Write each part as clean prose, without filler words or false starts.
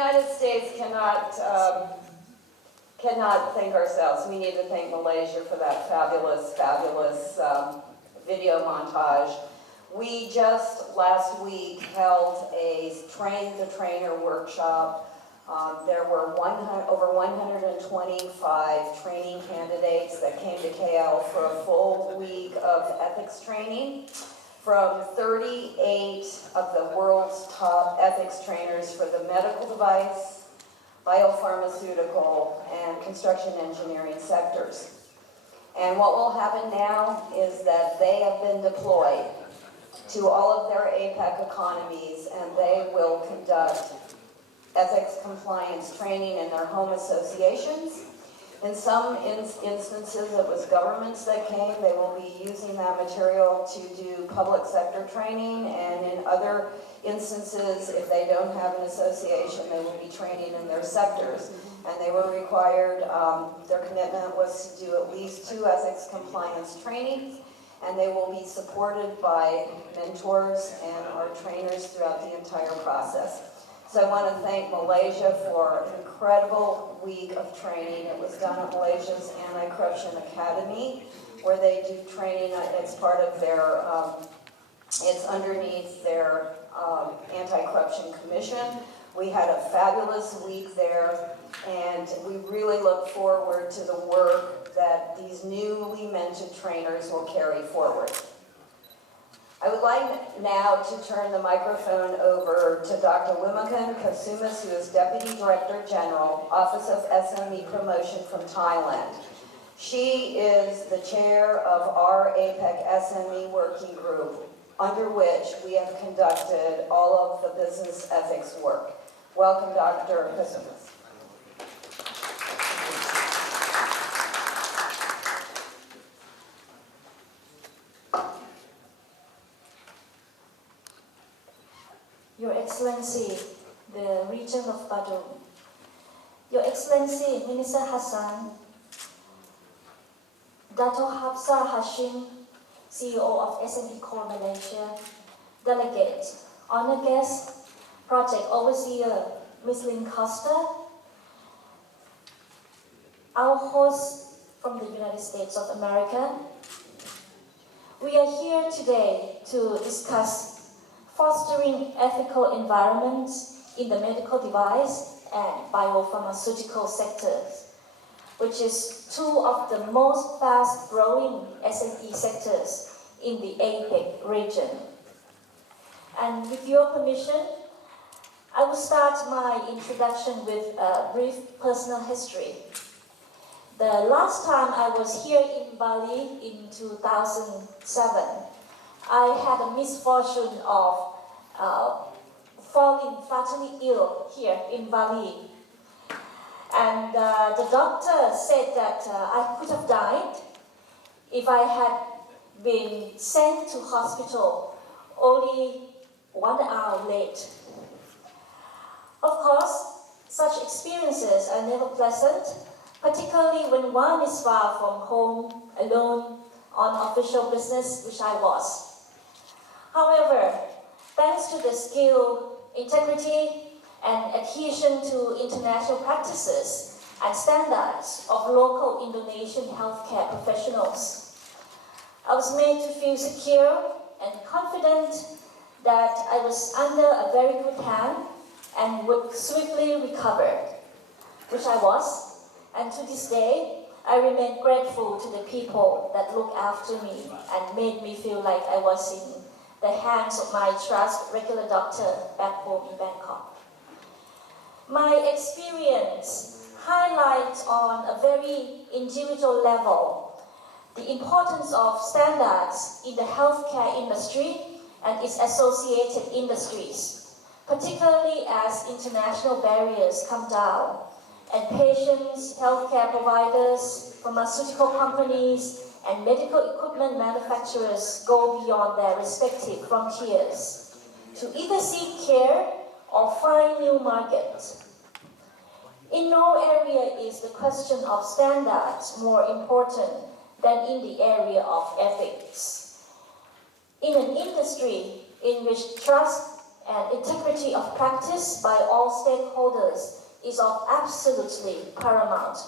United States cannot thank ourselves. We need to thank Malaysia for that fabulous video montage. We just last week held a train the trainer workshop. There were over 125 training candidates that came to KL for a full week of ethics training from 38 of the world's top ethics trainers for the medical device, biopharmaceutical, and construction engineering sectors. And what will happen now is that they have been deployed to all of their Apec economies, and they will conduct ethics compliance training in their home associations. In some instances, it was governments that came. They will be using that material to do public sector training, and in other instances, if they don't have an association, they will be training in their sectors. And they were required, their commitment was to do at least 2 ethics compliance trainings, and they will be supported by mentors and our trainers throughout the entire process. So I want to thank Malaysia for an incredible week of training. It was done at Malaysia's Anti-Corruption Academy, where they do training. It's part of their, it's underneath their Anti-Corruption Commission. We had a fabulous week there, and we really look forward to the work that these newly minted trainers will carry forward. I would like now to turn the microphone over to Dr. Wimakan Kasumas, who is Deputy Director General, Office of SME Promotion from Thailand. She is the chair of our APEC SME working group, under which we have conducted all of the business ethics work. Welcome, Dr. Kasumas. Your Excellency, the Regent of Badung, Your Excellency, Minister Hassan, Dato Hafsa Hashim, CEO of SME Core Malaysia, Delegates, Honour Guests, Project Overseer, Ms. Lynn Costa, our host from the United States of America. We are here today to discuss fostering ethical environments in the medical device and biopharmaceutical sectors, which is 2 of the most fast-growing SME sectors in the APEC region. And with your permission, I will start my introduction with a brief personal history. The last time I was here in Bali in 2007, I had a misfortune of falling fatally ill here in Bali. And the doctor said that I could have died if I had been sent to hospital only 1 hour late. Of course, such experiences are never pleasant, particularly when one is far from home, alone, on official business, which I was. However, thanks to the skill, integrity, and adhesion to international practices and standards of local Indonesian healthcare professionals, I was made to feel secure and confident that I was under a very good hand and would swiftly recover, which I was, and to this day, I remain grateful to the people that looked after me and made me feel like I was in the hands of my trust regular doctor back home in Bangkok. My experience highlights on a very individual level the importance of standards in the healthcare industry and its associated industries, particularly as international barriers come down and patients, healthcare providers, pharmaceutical companies, and medical equipment manufacturers go beyond their respective frontiers to either seek care or find new markets. In no area is the question of standards more important than in the area of ethics. In an industry in which trust and integrity of practice by all stakeholders is of absolutely paramount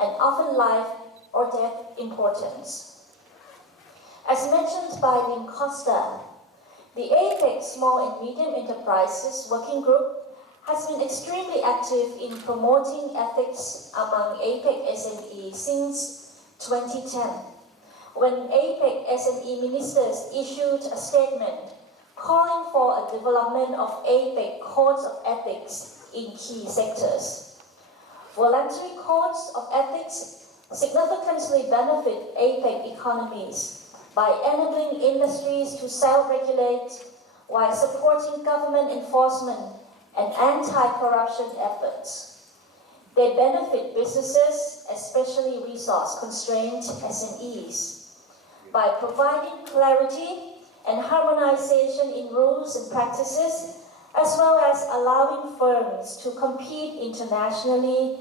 and often life or death importance. As mentioned by Wim Costa, the APEC Small and Medium Enterprises Working Group has been extremely active in promoting ethics among APEC SMEs since 2010, when APEC SME ministers issued a statement calling for a development of APEC codes of ethics in key sectors. Voluntary codes of ethics significantly benefit APEC economies by enabling industries to self-regulate while supporting government enforcement and anti-corruption efforts. They benefit businesses, especially resource-constrained SMEs, by providing clarity and harmonization in rules and practices, as well as allowing firms to compete internationally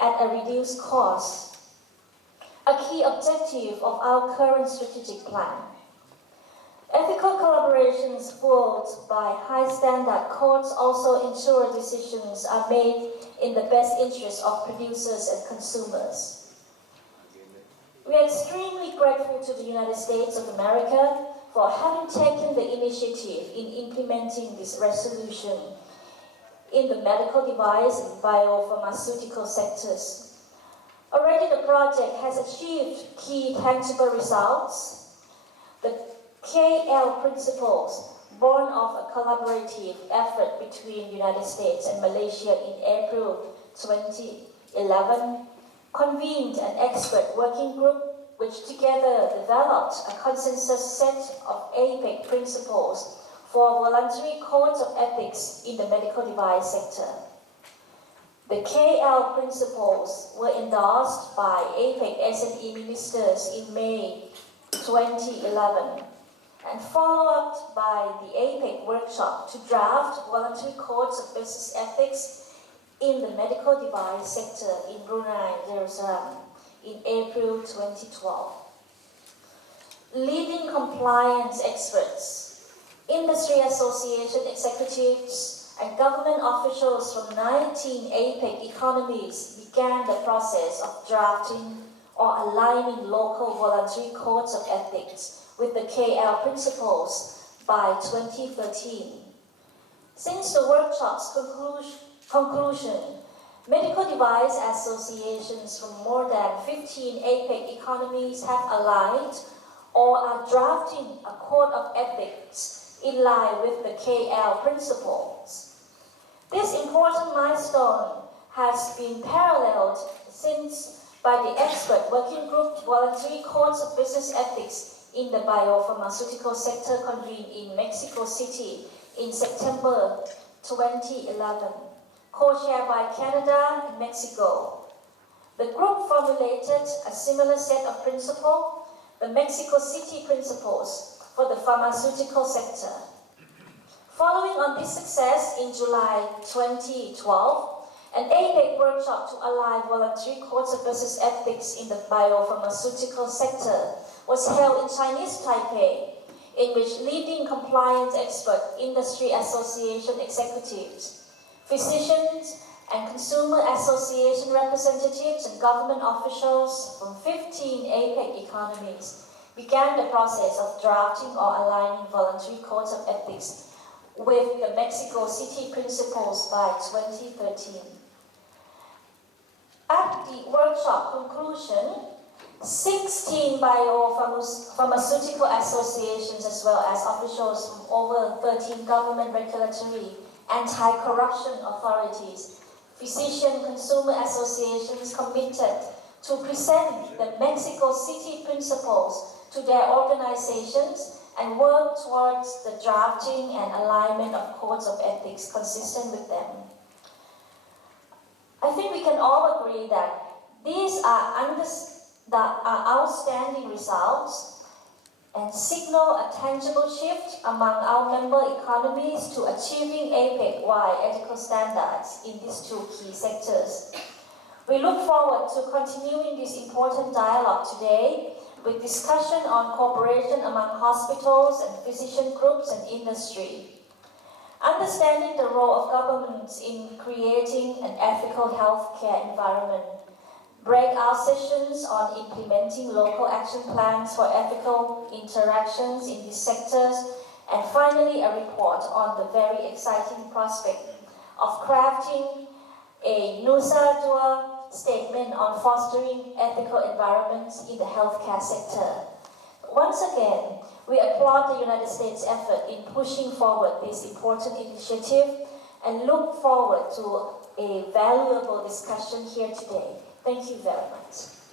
at a reduced cost, a key objective of our current strategic plan. Ethical collaborations fueled by high standard codes also ensure decisions are made in the best interest of producers and consumers. We are extremely grateful to the United States of America for having taken the initiative in implementing this resolution in the medical device and biopharmaceutical sectors. Already the project has achieved key tangible results. The KL principles, born of a collaborative effort between the United States and Malaysia in April 2011, convened an expert working group which together developed a consensus set of APEC principles for voluntary codes of ethics in the medical device sector. The KL principles were endorsed by APEC SME ministers in May 2011 and followed up by the APEC workshop to draft voluntary codes of business ethics in the medical device sector in Brunei, Darussalam, in April 2012. Leading compliance experts, industry association executives, and government officials from 19 APEC economies began the process of drafting or aligning local voluntary codes of ethics with the KL principles by 2013. Since the workshop's conclusion, medical device associations from more than 15 APEC economies have aligned or are drafting a code of ethics in line with the KL principles. This important milestone has been paralleled since by the expert working group voluntary codes of business ethics in the biopharmaceutical sector convened in Mexico City in September 2011, co-chaired by Canada and Mexico. The group formulated a similar set of principles, the Mexico City principles, for the pharmaceutical sector. Following on this success, in July 2012, an APEC workshop to align voluntary codes of business ethics in the biopharmaceutical sector was held in Chinese Taipei, in which leading compliance expert industry association executives, physicians, and consumer association representatives and government officials from 15 APEC economies began the process of drafting or aligning voluntary codes of ethics with the Mexico City principles by 2013. At the workshop conclusion, 16 biopharmaceutical associations as well as officials from over 13 government regulatory anti-corruption authorities, physician consumer associations committed to present the Mexico City principles to their organizations and work towards the drafting and alignment of codes of ethics consistent with them. I think we can all agree that these are outstanding results and signal a tangible shift among our member economies to achieving APEC-wide ethical standards in these two key sectors. We look forward to continuing this important dialogue today with discussion on cooperation among hospitals and physician groups and industry. Understanding the role of governments in creating an ethical healthcare environment. Breakout sessions on implementing local action plans for ethical interactions in these sectors. And finally, a report on the very exciting prospect of crafting a Nusa Dua statement on fostering ethical environments in the healthcare sector. Once again, we applaud the United States' effort in pushing forward this important initiative and look forward to a valuable discussion here today. Thank you very much.